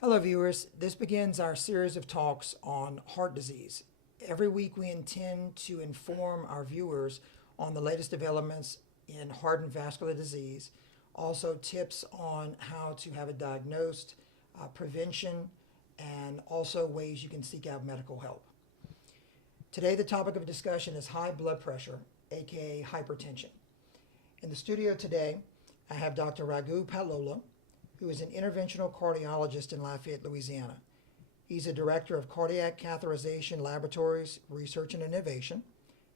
Hello, viewers. This begins our series of talks on heart disease. Every week, we intend to inform our viewers on the latest developments in heart and vascular disease, also tips on how to have it diagnosed, prevention, and also ways you can seek out medical help. Today, the topic of discussion is high blood pressure, aka hypertension. In the studio today, I have Dr. Raghu Palola, who is an interventional cardiologist in Lafayette, Louisiana. He's a director of Cardiac Catheterization Laboratories, Research and Innovation.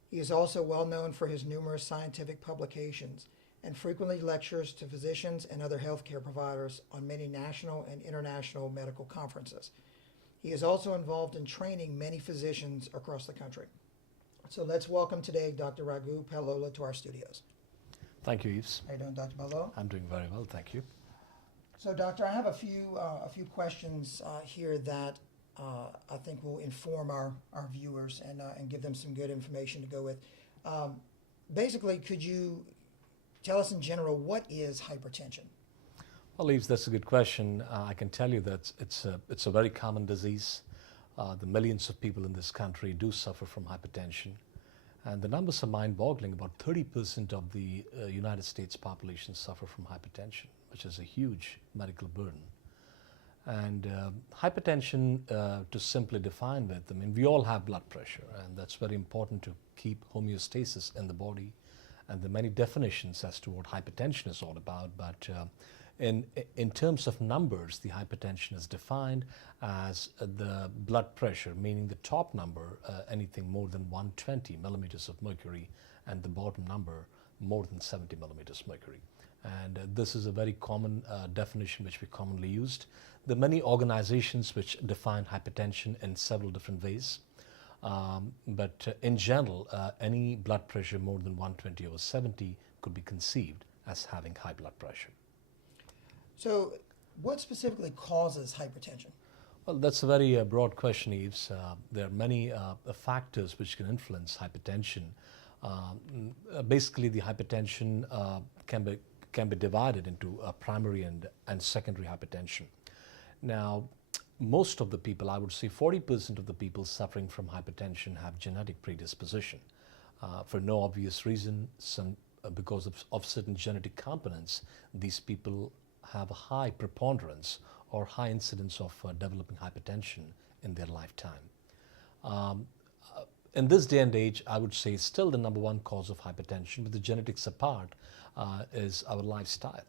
He is also well known for his numerous scientific publications and frequently lectures to physicians and other healthcare providers on many national and international medical conferences. He is also involved in training many physicians across the country. So let's welcome today Dr. Raghu Palola to our studios. Thank you, Yves. How are you doing, Dr. Palola? I'm doing very well, thank you. So, Doctor, I have a few questions here that I think will inform our viewers and give them some good information to go with. Basically, could you tell us in general what is hypertension? Well, Yves, that's a good question. I can tell you that it's a very common disease. The millions of people in this country do suffer from hypertension. And the numbers are mind-boggling. About 30% of the United States population suffer from hypertension, which is a huge medical burden. And hypertension, to simply define it, I mean, we all have blood pressure, and that's very important to keep homeostasis in the body. And there are many definitions as to what hypertension is all about, but in terms of numbers, the hypertension is defined as the blood pressure, meaning the top number, anything more than 120 millimeters of mercury, and the bottom number more than 70 millimeters mercury. And this is a very common definition which we commonly used. There are many organizations which define hypertension in several different ways. But in general, any blood pressure more than 120 over 70 could be conceived as having high blood pressure. So, what specifically causes hypertension? Well, that's a very broad question, Yves. There are many factors which can influence hypertension. Basically, the hypertension can be divided into primary and secondary hypertension. Now, most of the people, I would say 40% of the people suffering from hypertension have genetic predisposition. For no obvious reason, because of certain genetic components, these people have a high preponderance or high incidence of developing hypertension in their lifetime. In this day and age, I would say still the number one cause of hypertension, with the genetics apart, is our lifestyle.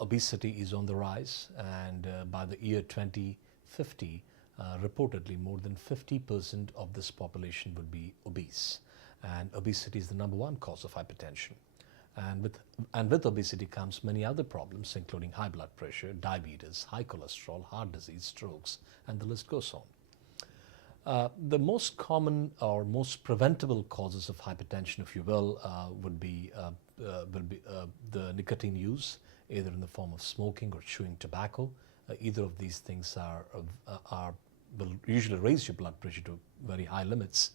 Obesity is on the rise, and by the year 2050, reportedly more than 50% of this population would be obese. And obesity is the number one cause of hypertension. And with obesity comes many other problems, including high blood pressure, diabetes, high cholesterol, heart disease, strokes, and the list goes on. The most common or most preventable causes of hypertension, if you will, would be the nicotine use, either in the form of smoking or chewing tobacco. Either of these things will usually raise your blood pressure to very high limits,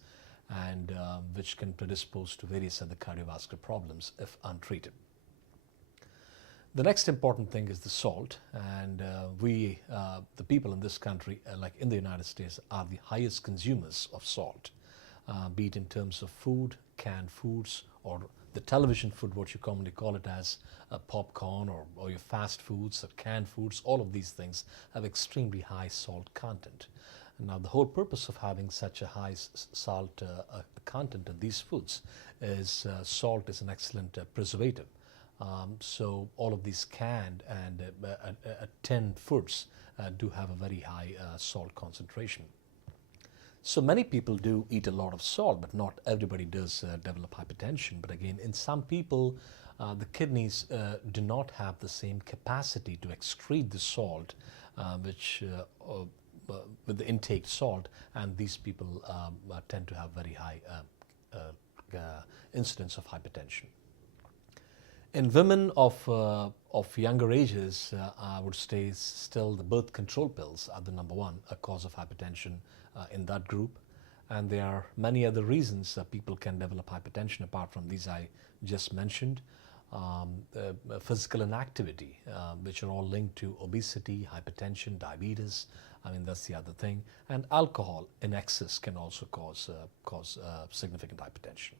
and which can predispose to various other cardiovascular problems if untreated. The next important thing is the salt, and the people in this country, like in the United States, are the highest consumers of salt, be it in terms of food, canned foods, or the television food, what you commonly call it as popcorn, or your fast foods or canned foods. All of these things have extremely high salt content. Now, the whole purpose of having such a high salt content in these foods is salt is an excellent preservative. So all of these canned and tinned foods do have a very high salt concentration. So many people do eat a lot of salt, but not everybody does develop hypertension. But again, in some people, the kidneys do not have the same capacity to excrete the salt, with the intake salt, and these people tend to have very high incidence of hypertension. In women of younger ages, I would say still the birth control pills are the number one cause of hypertension in that group. And there are many other reasons that people can develop hypertension apart from these I just mentioned. physical inactivity, which are all linked to obesity, hypertension, diabetes. I mean, that's the other thing. And alcohol in excess can also cause significant hypertension.